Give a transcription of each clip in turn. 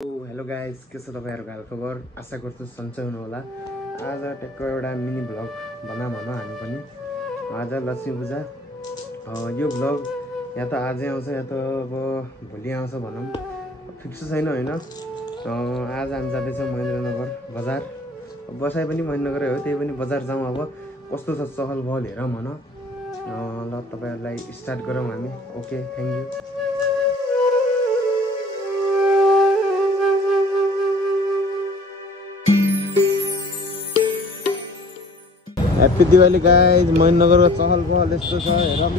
Hello guys, के छ तपाईहरुको हालखबर? आशा गर्छु सन्चै हुनु होला। आज टेक्को एउटा मिनी भ्लग बनाम हामी पनि। आज लक्ष्मी पूजा। यो भ्लग या त आजै आउँछ या त अब भोलि आउँछ भनौं, फिक्स छैन हैन। आज हामी जाँदैछौँ महेन्द्रनगर बजार। बसाइ पनि महेन्द्रनगरै हो, त्यही पनि बजार जाउँ। अब कस्तो छ चहल पहल हेरौँ भन। ल तपाईहरुलाई स्टार्ट गरौँ हामी। Okay, thank you. Happy Diwali guys. महेन्द्रनगरको चहल पहल यस्तो छ हेरौँ।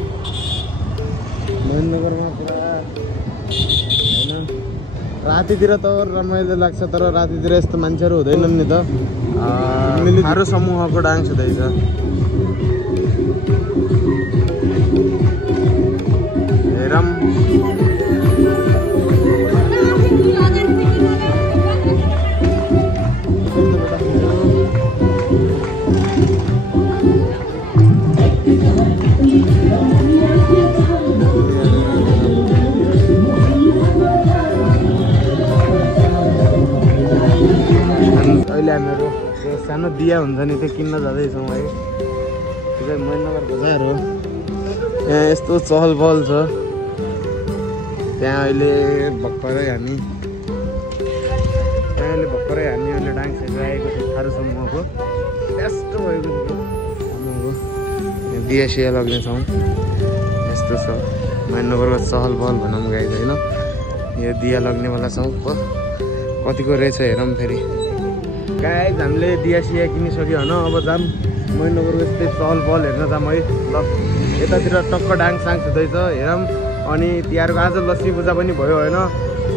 महेन्द्रनगरमा पुरा हैन, रातितिर त रमाइलो लाग्छ, तर रातितिर यस्तो मान्छेहरू हुँदैनन् नि त। थारू समूहको डान्स हुँदैछ हेरौँ। अहिले हामीहरू त्यो सानो दिया हुन्छ नि, त्यो किन्न जाँदैछौँ है। त्यो चाहिँ महेन्द्रनगर बजार हो। यहाँ यस्तो चहल पहल छ। त्यहाँ अहिले भर्खरै हामी अहिले डान्स हेरिरहेको थियो थारू समूहको। यस्तो भएको थियो दिया सिया लग्नेछौँ। यस्तो छ महेन्द्रनगरको चहल पहल भनौँ गाइज होइन। यो दिया लग्नेवाला छौँ, कतिको रहेछ हेरौँ फेरि। गाइज हामीले दिया सिया किनिसक्यो होइन। अब जाम महेन्द्रनगरको यस्तै चहल पहल हेर्न जाम है। ल यतातिर टक्क डान्स साङ्स हुँदैछ हेरौँ। अनि तिहारको आज लक्ष्मी पूजा पनि भयो होइन।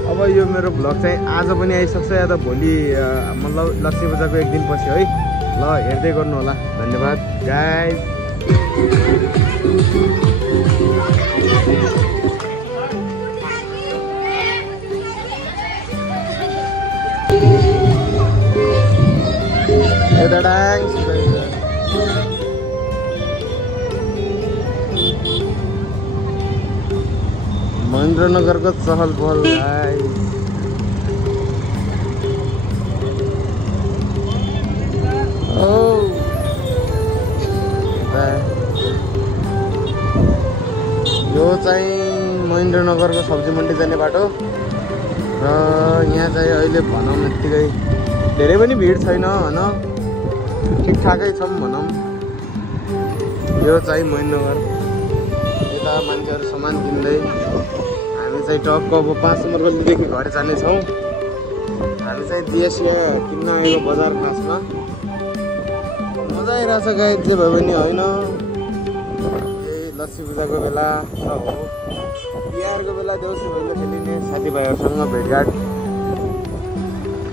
अब यो मेरो भ्लग चाहिँ आज पनि आइसक्छ या त भोलि, मतलब लक्ष्मी पूजाको एक दिन पछि है। ल हेर्दै गर्नु होला। धन्यवाद गाइज। यता डान्स महेन्द्रनगरको चहल पहल गाइस। यो चाहिँ महेन्द्रनगरको सब्जी मन्डी जाने बाटो र यहाँ चाहिँ अहिले भनौँ यत्तिकै धेरै पनि भिड छैन होइन, ठिकठाकै छौँ भनौँ। यो चाहिँ महेन्द्रनगर। यता मान्छेहरू सामान किन्दै, हामी चाहिँ टक्क अब 5 नम्बर गल्लीदेखि घर जानेछौँ। हामी चाहिँ दिया सिया किन्न आएको बजार खासमा। मजा आइरहेछ गाइड जे भयो भने होइन। यही लक्ष्मी पूजाको बेला हो, तिहारको बेला देउसी भैलो खेलिने साथीभाइहरूसँग भेटघाट।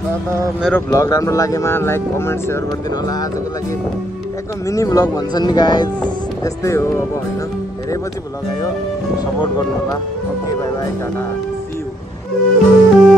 त मेरो भ्लग राम्रो लागेमा लाइक कमेन्ट सेयर गरिदिनु होला। आजको लागि एक मिनी भ्लग भन्छन् नि गाइज, यस्तै हो अब होइन। धेरै पछि भ्लग आयो, सपोर्ट गर्नु होला। Okay, bye bye, tata, see you.